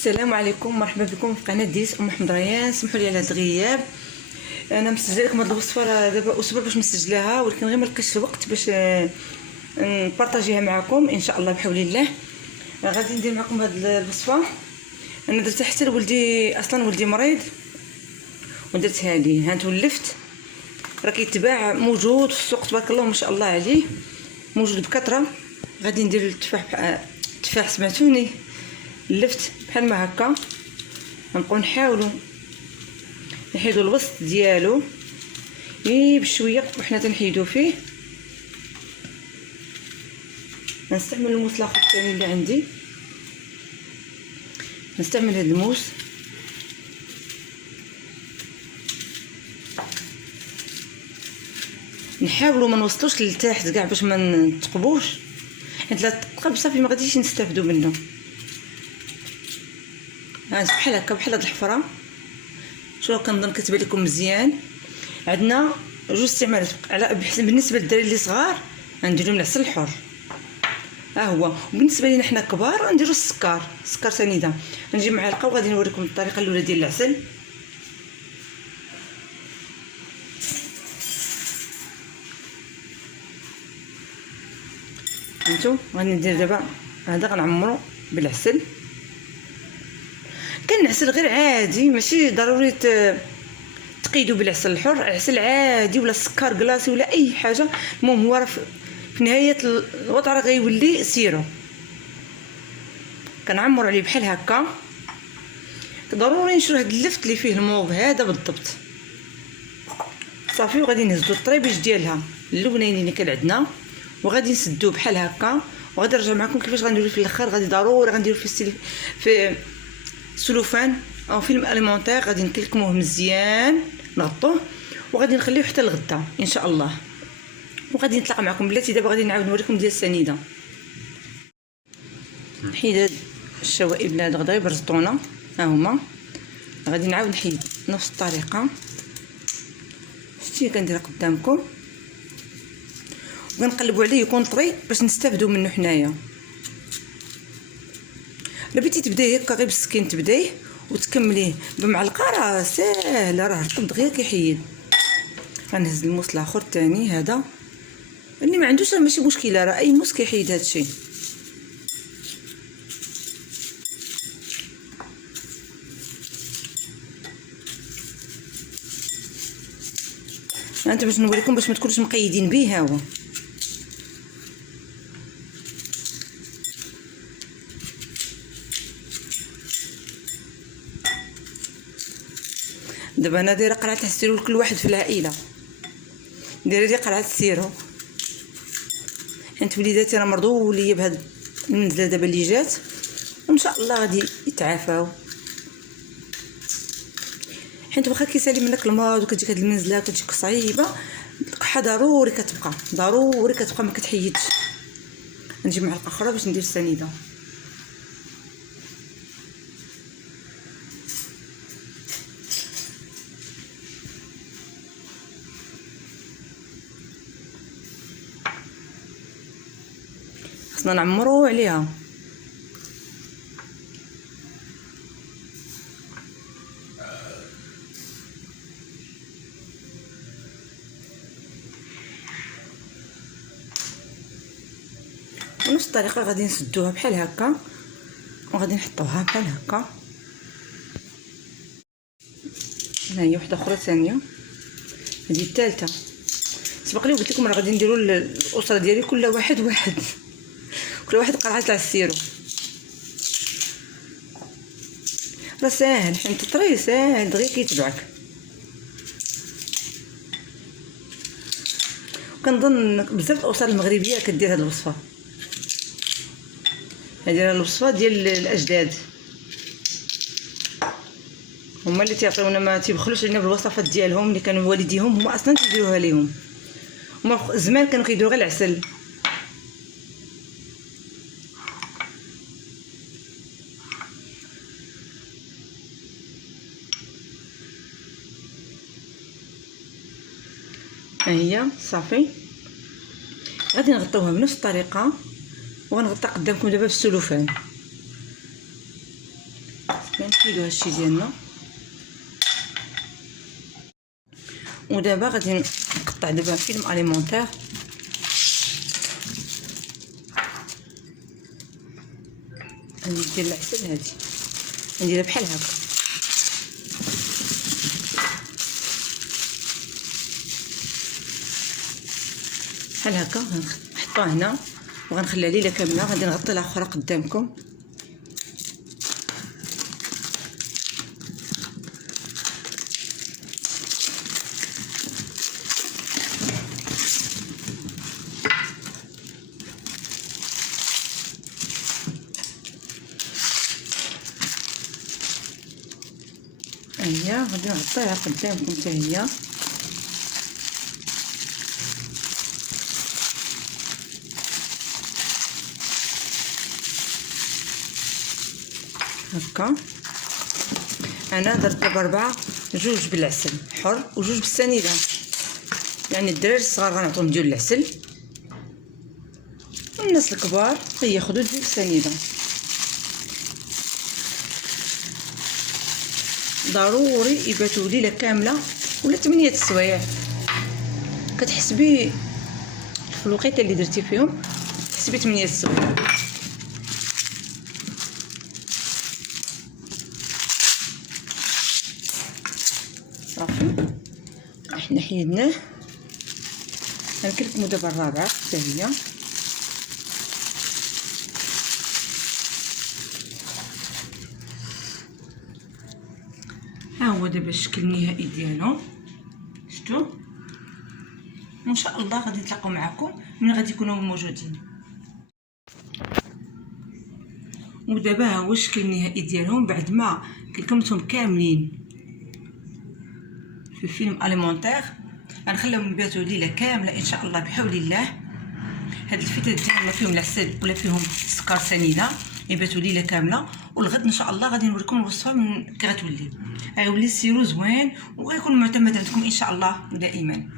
السلام عليكم، مرحبا بكم في قناه ديس ام حمد ريان. سمحوا لي على هذا الغياب. انا مسجله لكم هذه الوصفه راه دابا اسبوع باش مسجلاها، ولكن غير ما لقيتش الوقت باش نبارطاجيها معكم ان شاء الله بحول الله. غادي ندير معكم هذه الوصفه. انا درتها حتى لولدي، اصلا ولدي مريض ودرتها ليه. ها تولفت، راه كيتباع موجود في السوق تبارك الله ما شاء الله عليه، موجود بكثره. غادي ندير التفاح سمعتوني، لفت بحال ما هكا. غنبقاو نحاولوا نحيدوا الوسط ديالو بشويه وحنا تنحيدوا فيه. نستعمل الموس الاخر الثاني اللي عندي، نستعمل هذا الموس. نحاولوا ما نوصلوش لتحت كاع باش ما نتقبوش، حيت لا تقب صافي ما غاديش نستافدوا منه. بحال هكا، بحال هاد الحفره. شو كنظن كتبان لكم مزيان. عندنا جوج استعمالات على بالنسبه للدراري اللي صغار غندير لهم العسل الحر، ها هو. وبالنسبه لينا حنا كبار غنديروا السكر سنيده. نجيب معلقه وغادي نوريكم الطريقه الاولى ديال العسل. هانتو غادي ندير دابا هذا، غنعمرو بالعسل. كان العسل غير عادي، ماشي ضروري تقيدوا بالعسل الحر، عسل عادي ولا سكر كلاصي ولا اي حاجه. المهم هو راه في نهايه الوضع راه غيولي سيرو. كنعمر عليه بحال هكا. ضروري نشرو هاد اللفت اللي فيه الموف هذا بالضبط صافي. وغادي نهزو الطريبيش ديالها اللبناني اللي كان عندنا، وغادي نسدوه بحال هكا. وغادي نرجع معكم كيفاش غنديرو في الاخر. غادي ضروري غنديرو في سلوفان او فيلم اليمونتير، غادي نكلكموه مزيان، نغطوه وغادي نخليه حتى الغدا ان شاء الله. وغادي نتلاقى معكم بلاتي. دابا غادي نعاود نوريكم ديال السنيده. نحيد هاد الشوائب اللي دغيا برزطونه، ها هما. غادي نعاود نحيد نفس الطريقه، شتي كنديرها قدامكم. وغنقلبوا عليه يكون طري باش نستافدوا منه حنايا. الا بغيتي تبداي هكا غير بالسكين تبدايه وتكمليه بمعلقه، راه ساهله، راه ركب دغيا كيحيد. غنهز الموس الاخر الثاني هذا اللي ما عندوش، راه ماشي مشكله، راه اي موس كيحيد هادشي. انت باش نوريكم باش ما تكونوش مقيدين به. ها هو دابا انا دايره قرعه السيرو لكل واحد في العائله. دايره لي قرعه السيرو حيت وليداتي راه مرضوا ليا بهاد النزله دابا اللي جات، وان شاء الله غادي يتعافاو. حيت واخا كيسالي منك المرض وكتجيك هاد النزله كتجيك صعيبه، القحه ضروري كتبقى ما كتحيدش. نجيب معلقه اخرى باش ندير السنيده. خصنا نعمرو عليها. ونفس الطريقه غادي نسدوها بحال هكا، وغادي نحطوها بحال هكا. ها هي وحده اخرى ثانيه، هذه الثالثه. سبق لي قلت لكم راه غادي نديروا الاسره ديالي كل واحد كل واحد قرعه تاع السيرو. راه ساهل، حيت الطري ساهل دغيا كيتبعك. كنظن بزاف الاسر المغربيه كدير هذه الوصفه. هذه الوصفه ديال الاجداد، هما اللي تيعطيونا، ما تيبخلوش علينا بالوصفات ديالهم اللي كانوا والديهم هما اصلا تيديروها ليهم. هما زمان كانوا كيديروا غير العسل. ها هي صافي. غادي نغطيوها بنفس الطريقه، وغنغطي قدامكم دابا بالسلوفان. كيلو هادشي ديالنا. ودابا غادي نقطع دابا فيلم اليمونتير. غادي ندير العسل هادي نديرها بحال هكا. بحال هكا غنحطوها هنا وغنخليها ليله كامله. غادي نغطي الاخرى قدامكم. هي غادي نغطيها قدامكم حتى هي. هكا انا درت دابا 4 جوج بالعسل حر وجوج بالسنيده. يعني الدراري الصغار غنعطيهم ديال العسل والناس الكبار غياخذوا ديال السنيده. ضروري يباتوا ليله كامله ولا 8 السوايع. كتحسبي في الوقيته اللي درتي فيهم تحسبي 8 السوايع. صافي حنا حيدناه. غنكلكمو دابا الرابعه حتى هي. ها هو دابا الشكل النهائي ديالو. شفتوا؟ وان شاء الله غادي نتلاقاو معكم من غادي يكونوا موجودين. ودابا ها هو الشكل النهائي ديالهم بعد ما كلكمتهم كاملين في فيلم اليمونتير. غنخليهم يباتوا ليله كامله ان شاء الله بحول الله. هاد الفتات ديالنا فيهم العسل ولا فيهم السكر سنيده يباتوا ليله كامله. والغد ان شاء الله غادي نوريكم الوصفه من كي غتولي. غيولي السيرو زوين وغيكون معتمد عندكم ان شاء الله دائما.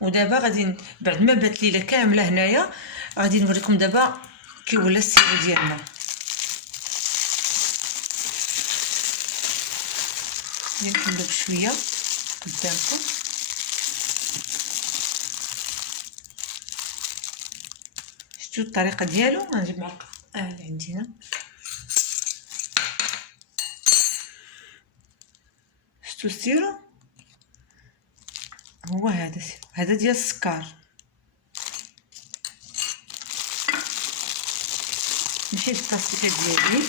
ودابا غادي بعد ما بات ليله كامله هنايا غادي نوريكم دابا كي ولا السيرو ديالنا. نديركم دابا بشويه قدامكم. شفتوا الطريقه ديالو؟ غنجيب معلقه اللي عندي هنا. شفتوا السيرو؟ هو هذا السيرو، هذا ديال السكر ماشي البلاستيكات ديالي.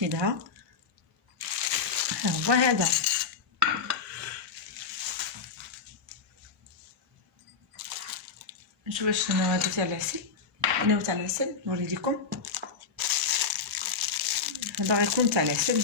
حيدها. ها هو هذا. نشوف شنو هذا تاع العسل. انا تاع العسل نوري لكم. هذا غيكون تاع العسل.